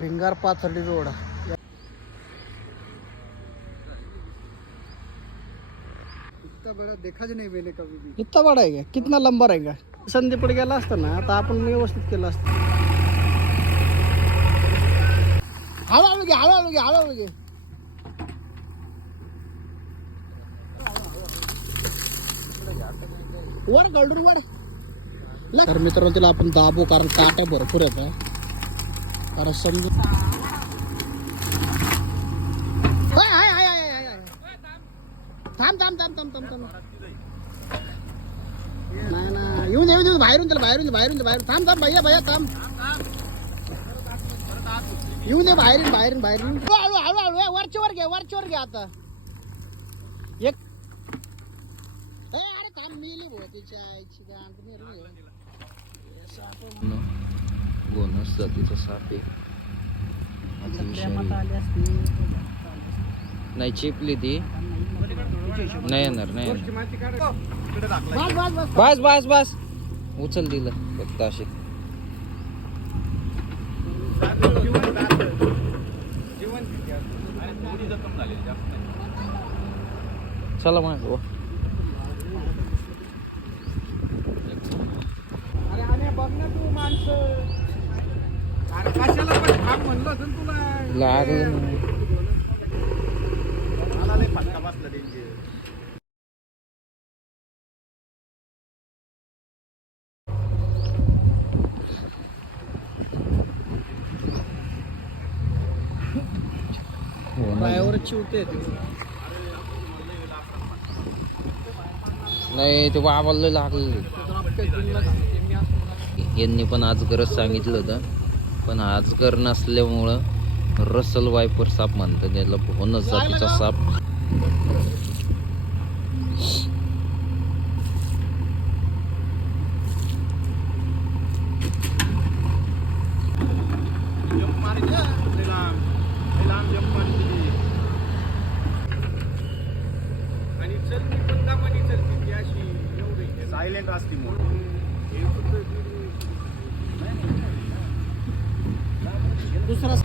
Bhingar Pathardi road. इतना बड़ा देखा ज नहीं मैंने कभी भी। इतना बड़ा आहे का? कितना लंबा रहेगा? संधी पड गेला असतं ना आता आपण व्यवस्थित केलं असतं. हळूहळू घे, हळूहळू घे, हळूहळू घे. वर गळडून वर. तर मित्रांनो तिला आपण दाबू कारण काट्या भरपूर येतात. कारण समजून थांब थांब थांब थांब थांब थांब. नाही ना येऊन दे, येऊन दे, बाहेरून त्याला, बाहेरून दे, बाहेरून दे, बाहेर. थांब थांब भैया, भैया थांब. येऊन दे बाहेरून, बाहेरून, बाहेरून. हळू हळू हळू वरच्या वर घे, वरच्या वर घे आता. एक अरे थांब मिली भाऊ तिच्या आईची गांड बोनस जातीचा साप आहे. नाही चिपली ती नाही येणार, नाही येणार. बस बस बस उचल दिलं फक्त असे. चला मग अरे आणि बघ ना तू माणसं. अरे कशाला पण थांब म्हणलं होतं तुला. लागलं मला लय फटका बसला डेंजर. पायावर चिवते. नाही ते बाबाला लागले. यांनी पण आजगरच सांगितलं होतं पण आजगर नसल्यामुळं रसल वायपर साप म्हणतात त्याला. बोनस जातीचा साप. सायलेंट असते दुसरा